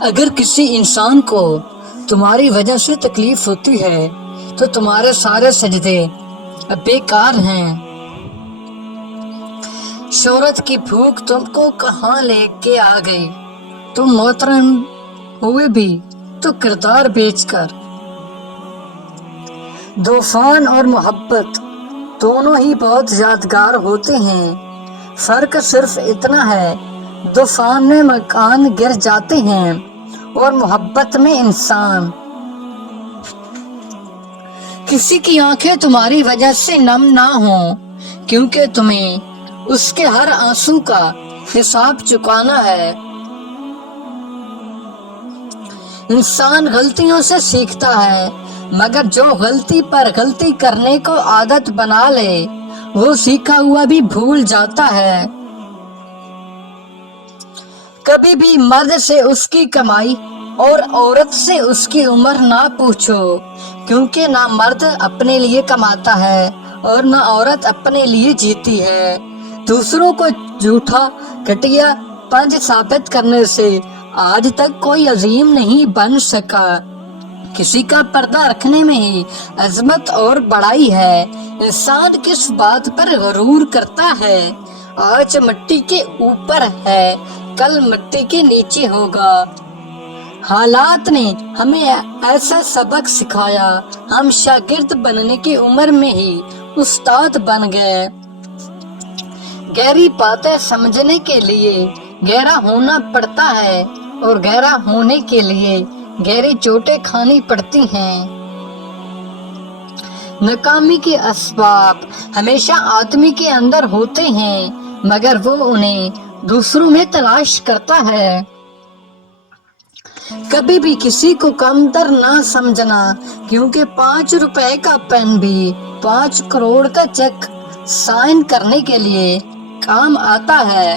اگر کسی انسان کو تمہاری وجہ سے تکلیف ہوتی ہے تو تمہارے سارے سجدے بیکار ہیں۔ شہرت کی بھوک تم کو کہاں لے کے آ گئی؟ تم محترم ہوئے بھی تو کردار بیچ کر۔ طوفان اور محبت دونوں ہی بہت یادگار ہوتے ہیں، فرق صرف اتنا ہے، طوفان میں مکان گر جاتے ہیں اور محبت میں انسان۔ کسی کی آنکھیں تمہاری وجہ سے نم نہ ہوں کیونکہ تمہیں اس کے ہر آنسو کا حساب چکانا ہے۔ انسان غلطیوں سے سیکھتا ہے، مگر جو غلطی پر غلطی کرنے کو عادت بنا لے وہ سیکھا ہوا بھی بھول جاتا ہے۔ کبھی بھی مرد سے اس کی کمائی اور عورت سے اس کی عمر نہ پوچھو، کیونکہ نہ مرد اپنے لیے کماتا ہے اور نہ عورت اپنے لیے جیتی ہے۔ دوسروں کو جھوٹا گھٹیا پن ثابت کرنے سے آج تک کوئی عظیم نہیں بن سکا۔ کسی کا پردہ رکھنے میں ہی عظمت اور بڑائی ہے۔ انسان کس بات پر غرور کرتا ہے؟ آج مٹی کے اوپر ہے، کل مٹی کے نیچے ہوگا۔ حالات نے ہمیں ایسا سبق سکھایا، ہم شاگرد بننے کی عمر میں ہی استاد بن گئے۔ گہری باتیں سمجھنے کے لیے گہرا ہونا پڑتا ہے اور گہرا ہونے کے لیے گہری چوٹیں کھانی پڑتی ہیں۔ ناکامی کے اسباب ہمیشہ آدمی کے اندر ہوتے ہیں، مگر وہ انہیں دوسروں میں تلاش کرتا ہے۔ کبھی بھی کسی کو کمتر نہ سمجھنا، کیونکہ 5 روپے کا پین بھی 5 کروڑ کا چیک سائن کرنے کے لیے کام آتا ہے۔